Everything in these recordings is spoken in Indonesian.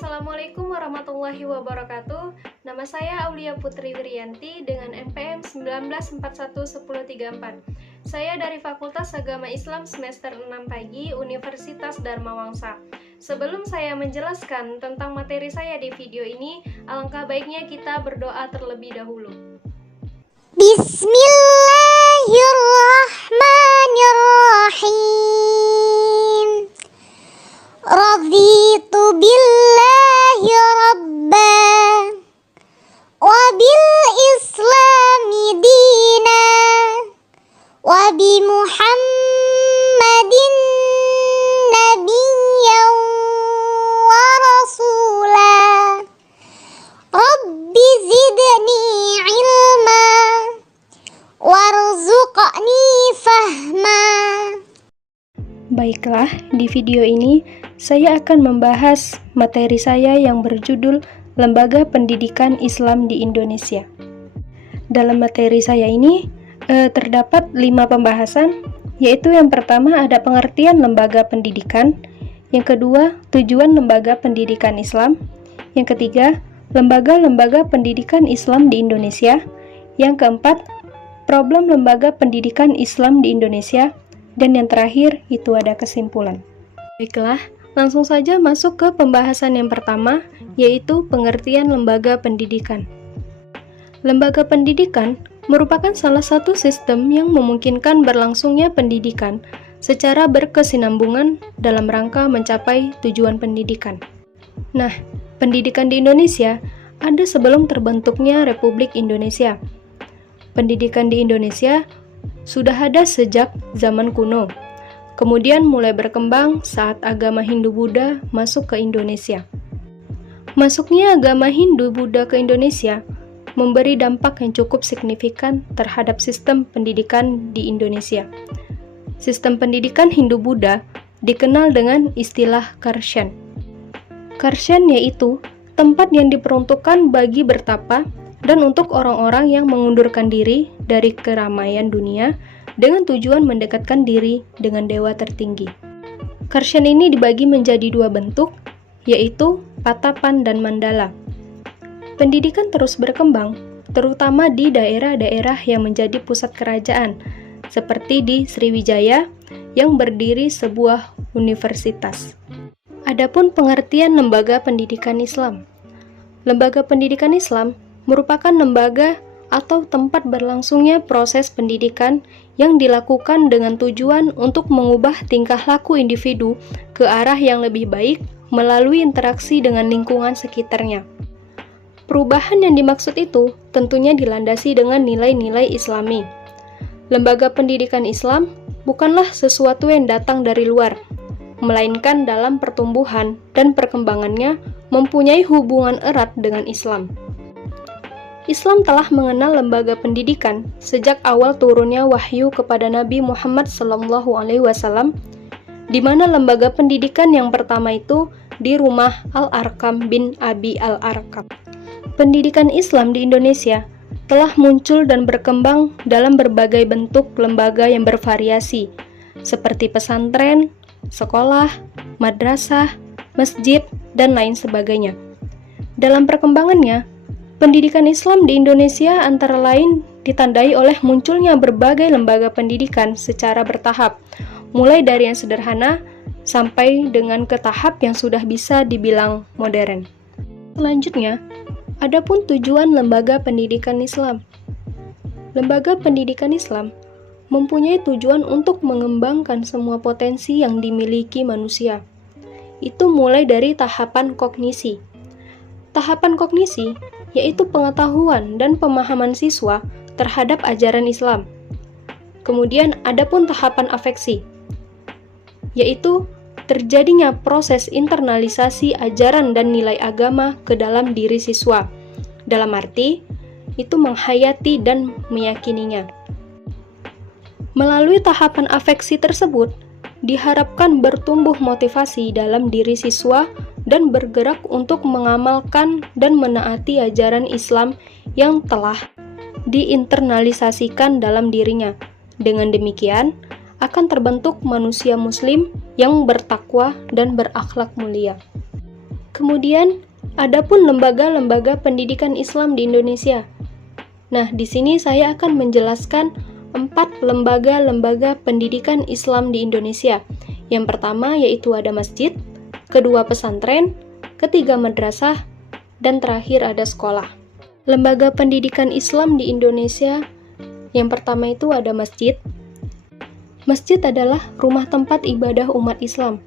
Assalamualaikum warahmatullahi wabarakatuh. Nama saya Aulia Putri Wiriyanti dengan NPM 19411034. Saya dari Fakultas Agama Islam semester 6 pagi Universitas Dharma Wangsa. Sebelum saya menjelaskan tentang materi saya di video ini, alangkah baiknya kita berdoa terlebih dahulu. Bismillahirrahmanirrahim. Raditu billahi rabba wa bil islami dina wa bi Muhammadin nabiyyan wa rasula. Rabbi zidni ilma warzuqni fahma. Baiklah, di video ini saya akan membahas materi saya yang berjudul Lembaga Pendidikan Islam di Indonesia. Dalam materi saya ini terdapat 5 pembahasan, yaitu yang pertama ada pengertian lembaga pendidikan, yang kedua tujuan lembaga pendidikan Islam, yang ketiga lembaga-lembaga pendidikan Islam di Indonesia, yang keempat problem lembaga pendidikan Islam di Indonesia, dan yang terakhir itu ada kesimpulan. Baiklah, langsung saja masuk ke pembahasan yang pertama, yaitu pengertian lembaga pendidikan. Lembaga pendidikan merupakan salah satu sistem yang memungkinkan berlangsungnya pendidikan secara berkesinambungan dalam rangka mencapai tujuan pendidikan. Nah, pendidikan di Indonesia ada sebelum terbentuknya Republik Indonesia. Pendidikan di Indonesia sudah ada sejak zaman kuno. Kemudian mulai berkembang saat agama Hindu-Buddha masuk ke Indonesia. Masuknya agama Hindu-Buddha ke Indonesia memberi dampak yang cukup signifikan terhadap sistem pendidikan di Indonesia. Sistem pendidikan Hindu-Buddha dikenal dengan istilah Karshan. Karshan yaitu tempat yang diperuntukkan bagi bertapa dan untuk orang-orang yang mengundurkan diri dari keramaian dunia dengan tujuan mendekatkan diri dengan dewa tertinggi. Karshan ini dibagi menjadi 2 bentuk, yaitu patapan dan mandala. Pendidikan terus berkembang, terutama di daerah-daerah yang menjadi pusat kerajaan, seperti di Sriwijaya yang berdiri sebuah universitas. Adapun pengertian lembaga pendidikan Islam. Lembaga pendidikan Islam merupakan lembaga atau tempat berlangsungnya proses pendidikan yang dilakukan dengan tujuan untuk mengubah tingkah laku individu ke arah yang lebih baik melalui interaksi dengan lingkungan sekitarnya. Perubahan yang dimaksud itu tentunya dilandasi dengan nilai-nilai Islami. Lembaga pendidikan Islam bukanlah sesuatu yang datang dari luar, melainkan dalam pertumbuhan dan perkembangannya mempunyai hubungan erat dengan Islam. Islam telah mengenal lembaga pendidikan sejak awal turunnya wahyu kepada Nabi Muhammad SAW, di mana lembaga pendidikan yang pertama itu di rumah Al-Arqam bin Abi Al-Arqam. Pendidikan Islam di Indonesia telah muncul dan berkembang dalam berbagai bentuk lembaga yang bervariasi, seperti pesantren, sekolah, madrasah, masjid, dan lain sebagainya. Dalam perkembangannya, pendidikan Islam di Indonesia antara lain ditandai oleh munculnya berbagai lembaga pendidikan secara bertahap, mulai dari yang sederhana sampai dengan ke tahap yang sudah bisa dibilang modern. Selanjutnya, adapun tujuan lembaga pendidikan Islam. Lembaga pendidikan Islam mempunyai tujuan untuk mengembangkan semua potensi yang dimiliki manusia. Itu mulai dari tahapan kognisi. Tahapan kognisi yaitu pengetahuan dan pemahaman siswa terhadap ajaran Islam. Kemudian adapun tahapan afeksi, yaitu terjadinya proses internalisasi ajaran dan nilai agama ke dalam diri siswa, dalam arti itu menghayati dan meyakininya. Melalui tahapan afeksi tersebut, diharapkan bertumbuh motivasi dalam diri siswa dan bergerak untuk mengamalkan dan menaati ajaran Islam yang telah diinternalisasikan dalam dirinya. Dengan demikian, akan terbentuk manusia muslim yang bertakwa dan berakhlak mulia. Kemudian, ada pun lembaga-lembaga pendidikan Islam di Indonesia. Nah, di sini saya akan menjelaskan 4 lembaga-lembaga pendidikan Islam di Indonesia. Yang pertama yaitu ada masjid, kedua pesantren, ketiga madrasah, dan terakhir ada sekolah. Lembaga pendidikan Islam di Indonesia, yang pertama itu ada masjid. Masjid adalah rumah tempat ibadah umat Islam.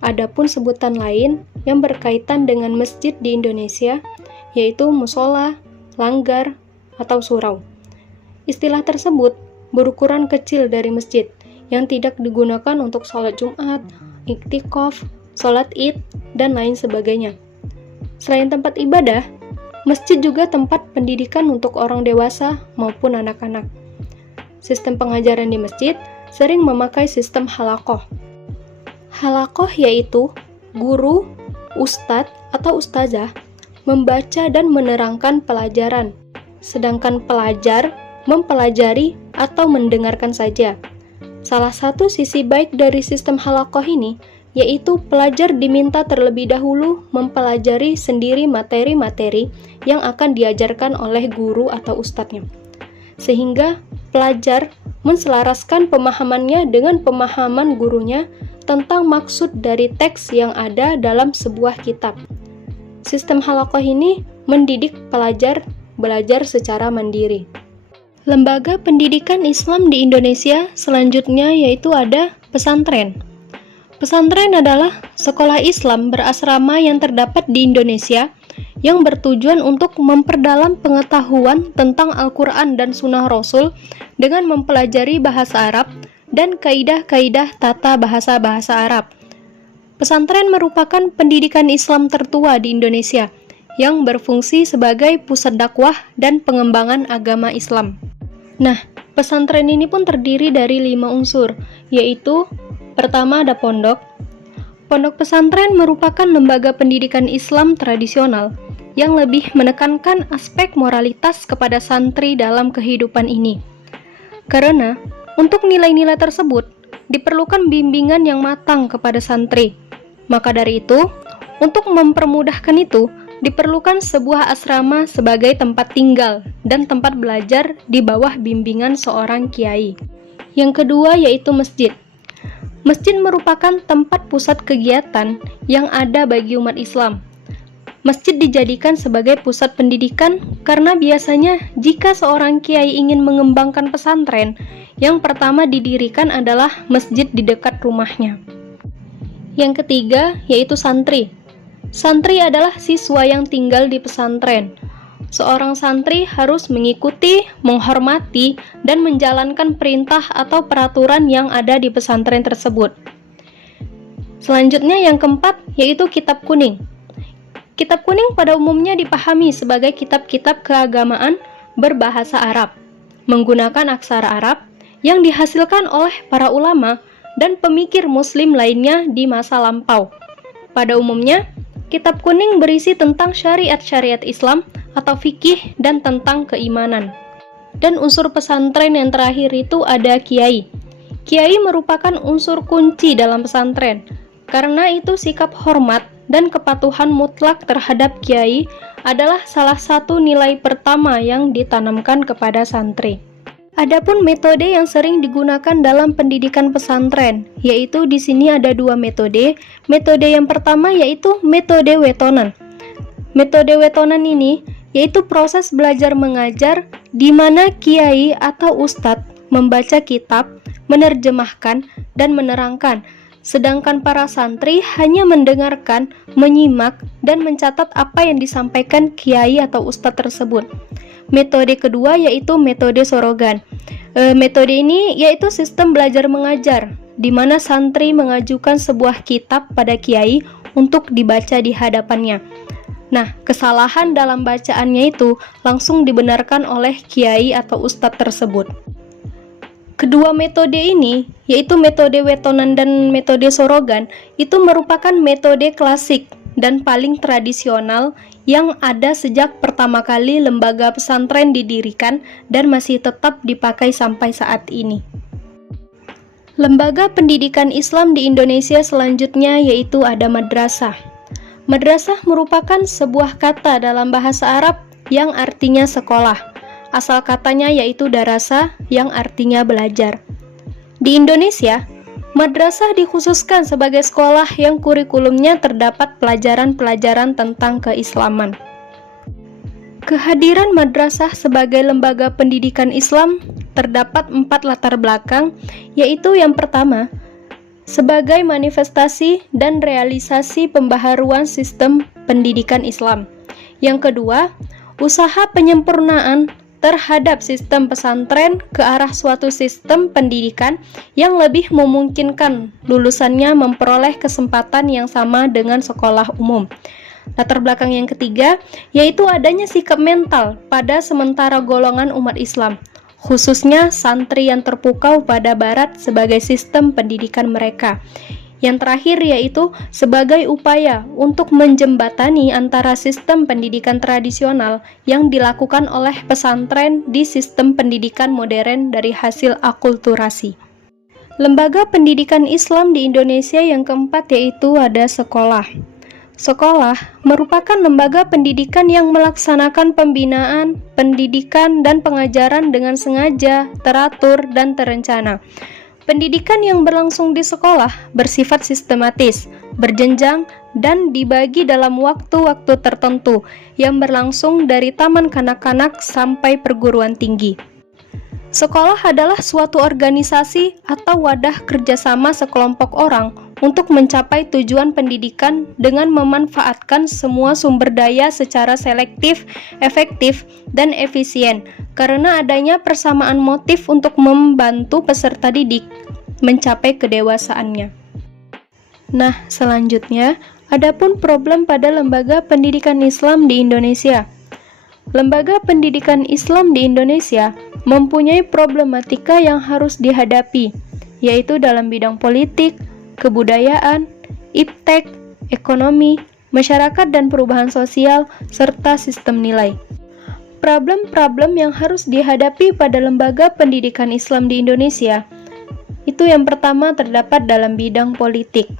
Adapun sebutan lain yang berkaitan dengan masjid di Indonesia, yaitu musola, langgar, atau surau. Istilah tersebut berukuran kecil dari masjid, yang tidak digunakan untuk sholat Jumat, iktikaf, sholat Id, dan lain sebagainya. Selain tempat ibadah, masjid juga tempat pendidikan untuk orang dewasa maupun anak-anak. Sistem pengajaran di masjid sering memakai sistem halaqah. Halaqah yaitu guru, ustadz, atau ustazah membaca dan menerangkan pelajaran, sedangkan pelajar mempelajari atau mendengarkan saja. Salah satu sisi baik dari sistem halaqah ini yaitu pelajar diminta terlebih dahulu mempelajari sendiri materi-materi yang akan diajarkan oleh guru atau ustadznya, sehingga pelajar menselaraskan pemahamannya dengan pemahaman gurunya tentang maksud dari teks yang ada dalam sebuah kitab. Sistem halaqah ini mendidik pelajar belajar secara mandiri. Lembaga pendidikan Islam di Indonesia selanjutnya yaitu ada pesantren. Pesantren adalah sekolah Islam berasrama yang terdapat di Indonesia yang bertujuan untuk memperdalam pengetahuan tentang Al-Quran dan Sunnah Rasul dengan mempelajari bahasa Arab dan kaidah-kaidah tata bahasa-bahasa Arab. Pesantren merupakan pendidikan Islam tertua di Indonesia yang berfungsi sebagai pusat dakwah dan pengembangan agama Islam. Nah, pesantren ini pun terdiri dari 5 unsur, yaitu pertama ada pondok. Pondok pesantren merupakan lembaga pendidikan Islam tradisional yang lebih menekankan aspek moralitas kepada santri dalam kehidupan ini. Karena untuk nilai-nilai tersebut diperlukan bimbingan yang matang kepada santri. Maka dari itu, untuk mempermudahkan itu, diperlukan sebuah asrama sebagai tempat tinggal dan tempat belajar di bawah bimbingan seorang kiai. Yang kedua yaitu masjid. Masjid merupakan tempat pusat kegiatan yang ada bagi umat Islam. Masjid dijadikan sebagai pusat pendidikan karena biasanya jika seorang kiai ingin mengembangkan pesantren, yang pertama didirikan adalah masjid di dekat rumahnya. Yang ketiga yaitu santri. Santri adalah siswa yang tinggal di pesantren. Seorang santri harus mengikuti, menghormati, dan menjalankan perintah atau peraturan yang ada di pesantren tersebut. Selanjutnya yang keempat yaitu kitab kuning. Kitab kuning pada umumnya dipahami sebagai kitab-kitab keagamaan berbahasa Arab, menggunakan aksara Arab yang dihasilkan oleh para ulama dan pemikir muslim lainnya di masa lampau. Pada umumnya, kitab kuning berisi tentang syariat-syariat Islam atau fikih dan tentang keimanan. Dan unsur pesantren yang terakhir itu ada kiai. Kiai merupakan unsur kunci dalam pesantren. Karena itu sikap hormat dan kepatuhan mutlak terhadap kiai adalah salah satu nilai pertama yang ditanamkan kepada santri. Adapun metode yang sering digunakan dalam pendidikan pesantren, yaitu di sini ada 2 metode. Metode yang pertama yaitu metode wetonan. Metode wetonan ini yaitu proses belajar mengajar di mana kiai atau ustadz membaca kitab, menerjemahkan, dan menerangkan, sedangkan para santri hanya mendengarkan, menyimak, dan mencatat apa yang disampaikan kiai atau ustadz tersebut. Metode kedua yaitu metode sorogan. Metode ini yaitu sistem belajar mengajar, di mana santri mengajukan sebuah kitab pada kiai untuk dibaca di hadapannya. Nah, kesalahan dalam bacaannya itu langsung dibenarkan oleh kiai atau ustadz tersebut. Kedua metode ini, yaitu metode wetonan dan metode sorogan, itu merupakan metode klasik dan paling tradisional yang ada sejak pertama kali lembaga pesantren didirikan dan masih tetap dipakai sampai saat ini. Lembaga pendidikan Islam di Indonesia selanjutnya yaitu ada madrasah. Madrasah merupakan sebuah kata dalam bahasa Arab yang artinya sekolah. Asal katanya yaitu darasa yang artinya belajar. Di Indonesia, madrasah dikhususkan sebagai sekolah yang kurikulumnya terdapat pelajaran-pelajaran tentang keislaman. Kehadiran madrasah sebagai lembaga pendidikan Islam terdapat 4 latar belakang, yaitu yang pertama, sebagai manifestasi dan realisasi pembaharuan sistem pendidikan Islam. Yang kedua, usaha penyempurnaan terhadap sistem pesantren ke arah suatu sistem pendidikan yang lebih memungkinkan lulusannya memperoleh kesempatan yang sama dengan sekolah umum. Latar belakang yang ketiga, yaitu adanya sikap mental pada sementara golongan umat Islam, khususnya santri yang terpukau pada barat sebagai sistem pendidikan mereka. Yang terakhir yaitu sebagai upaya untuk menjembatani antara sistem pendidikan tradisional yang dilakukan oleh pesantren di sistem pendidikan modern dari hasil akulturasi. Lembaga pendidikan Islam di Indonesia yang keempat yaitu ada sekolah. Sekolah merupakan lembaga pendidikan yang melaksanakan pembinaan, pendidikan, dan pengajaran dengan sengaja, teratur, dan terencana. Pendidikan yang berlangsung di sekolah bersifat sistematis, berjenjang, dan dibagi dalam waktu-waktu tertentu yang berlangsung dari taman kanak-kanak sampai perguruan tinggi. Sekolah adalah suatu organisasi atau wadah kerjasama sekelompok orang untuk mencapai tujuan pendidikan dengan memanfaatkan semua sumber daya secara selektif, efektif, dan efisien karena adanya persamaan motif untuk membantu peserta didik mencapai kedewasaannya. Nah, selanjutnya, adapun problem pada lembaga pendidikan Islam di Indonesia. Lembaga pendidikan Islam di Indonesia mempunyai problematika yang harus dihadapi, yaitu dalam bidang politik, kebudayaan, iptek, ekonomi, masyarakat dan perubahan sosial, serta sistem nilai. Problem-problem yang harus dihadapi pada lembaga pendidikan Islam di Indonesia, itu yang pertama terdapat dalam bidang politik.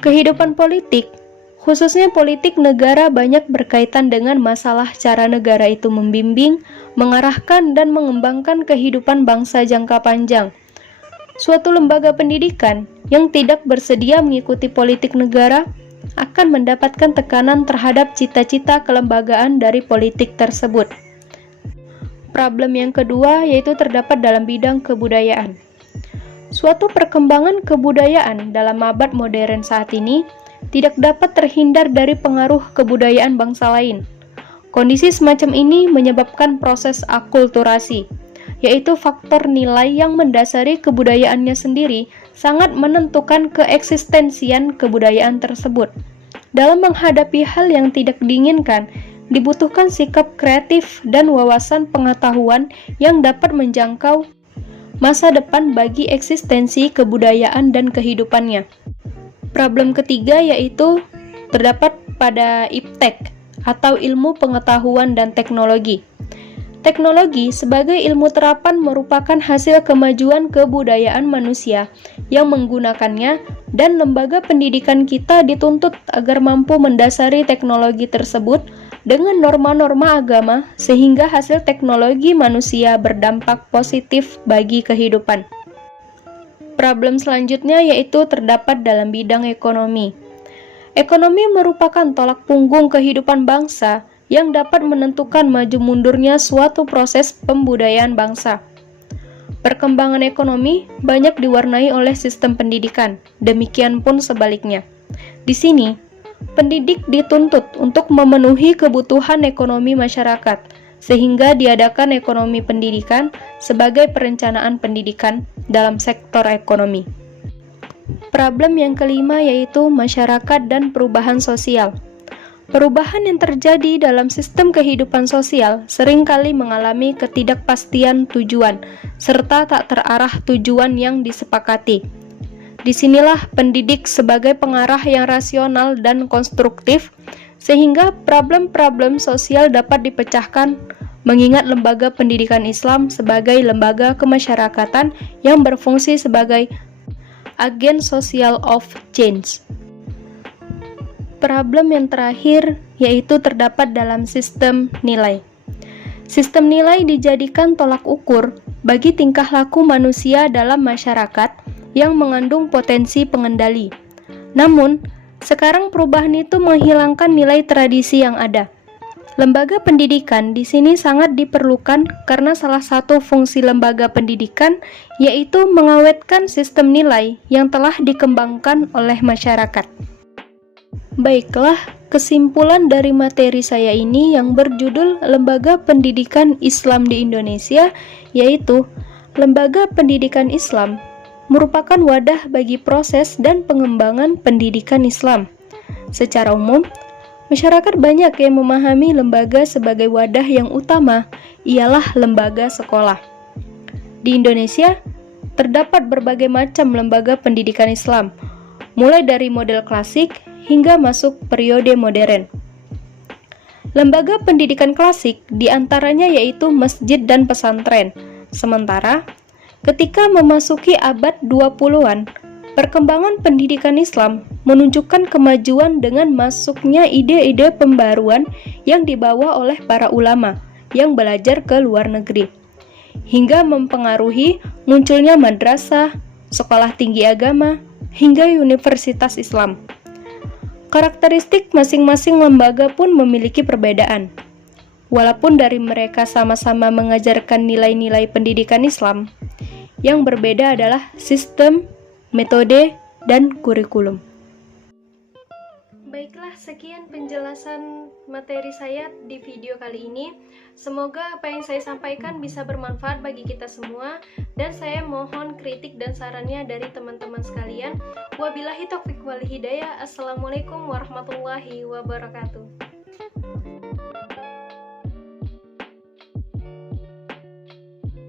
Kehidupan politik, khususnya politik negara banyak berkaitan dengan masalah cara negara itu membimbing, mengarahkan, dan mengembangkan kehidupan bangsa jangka panjang. Suatu lembaga pendidikan yang tidak bersedia mengikuti politik negara akan mendapatkan tekanan terhadap cita-cita kelembagaan dari politik tersebut. Problem yang kedua yaitu terdapat dalam bidang kebudayaan. Suatu perkembangan kebudayaan dalam abad modern saat ini tidak dapat terhindar dari pengaruh kebudayaan bangsa lain. Kondisi semacam ini menyebabkan proses akulturasi, yaitu faktor nilai yang mendasari kebudayaannya sendiri sangat menentukan keeksistensian kebudayaan tersebut. Dalam menghadapi hal yang tidak diinginkan, dibutuhkan sikap kreatif dan wawasan pengetahuan yang dapat menjangkau masa depan bagi eksistensi kebudayaan dan kehidupannya. Problem ketiga yaitu terdapat pada iptek atau ilmu pengetahuan dan teknologi. Teknologi sebagai ilmu terapan merupakan hasil kemajuan kebudayaan manusia yang menggunakannya, dan lembaga pendidikan kita dituntut agar mampu mendasari teknologi tersebut dengan norma-norma agama sehingga hasil teknologi manusia berdampak positif bagi kehidupan. Problem selanjutnya yaitu terdapat dalam bidang ekonomi. Ekonomi merupakan tolak punggung kehidupan bangsa yang dapat menentukan maju mundurnya suatu proses pembudayaan bangsa. Perkembangan ekonomi banyak diwarnai oleh sistem pendidikan, demikian pun sebaliknya. Di sini, pendidik dituntut untuk memenuhi kebutuhan ekonomi masyarakat, sehingga diadakan ekonomi pendidikan sebagai perencanaan pendidikan dalam sektor ekonomi. Problem yang kelima yaitu masyarakat dan perubahan sosial. Perubahan yang terjadi dalam sistem kehidupan sosial seringkali mengalami ketidakpastian tujuan, serta tak terarah tujuan yang disepakati. Disinilah pendidik sebagai pengarah yang rasional dan konstruktif, sehingga problem-problem sosial dapat dipecahkan, mengingat lembaga pendidikan Islam sebagai lembaga kemasyarakatan yang berfungsi sebagai agen social of change. problem yang terakhir yaitu terdapat dalam sistem nilai. Sistem nilai dijadikan tolak ukur bagi tingkah laku manusia dalam masyarakat yang mengandung potensi pengendali. Namun, sekarang perubahan itu menghilangkan nilai tradisi yang ada. Lembaga pendidikan di sini sangat diperlukan karena salah satu fungsi lembaga pendidikan yaitu mengawetkan sistem nilai yang telah dikembangkan oleh masyarakat. Baiklah, kesimpulan dari materi saya ini yang berjudul Lembaga Pendidikan Islam di Indonesia yaitu Lembaga Pendidikan Islam merupakan wadah bagi proses dan pengembangan pendidikan Islam. Secara umum, masyarakat banyak yang memahami lembaga sebagai wadah yang utama ialah lembaga sekolah. Di Indonesia, terdapat berbagai macam lembaga pendidikan Islam, mulai dari model klasik hingga masuk periode modern. Lembaga pendidikan klasik diantaranya yaitu masjid dan pesantren. Sementara, ketika memasuki abad 20-an, perkembangan pendidikan Islam menunjukkan kemajuan dengan masuknya ide-ide pembaruan yang dibawa oleh para ulama yang belajar ke luar negeri, hingga mempengaruhi munculnya madrasah, sekolah tinggi agama, hingga universitas Islam. Karakteristik masing-masing lembaga pun memiliki perbedaan. Walaupun dari mereka sama-sama mengajarkan nilai-nilai pendidikan Islam, yang berbeda adalah sistem, metode, dan kurikulum. Baiklah, sekian penjelasan materi saya di video kali ini. Semoga apa yang saya sampaikan bisa bermanfaat bagi kita semua, dan saya mohon kritik dan sarannya dari teman-teman sekalian. Wabillahi taufiq wal hidayah. Assalamualaikum warahmatullahi wabarakatuh.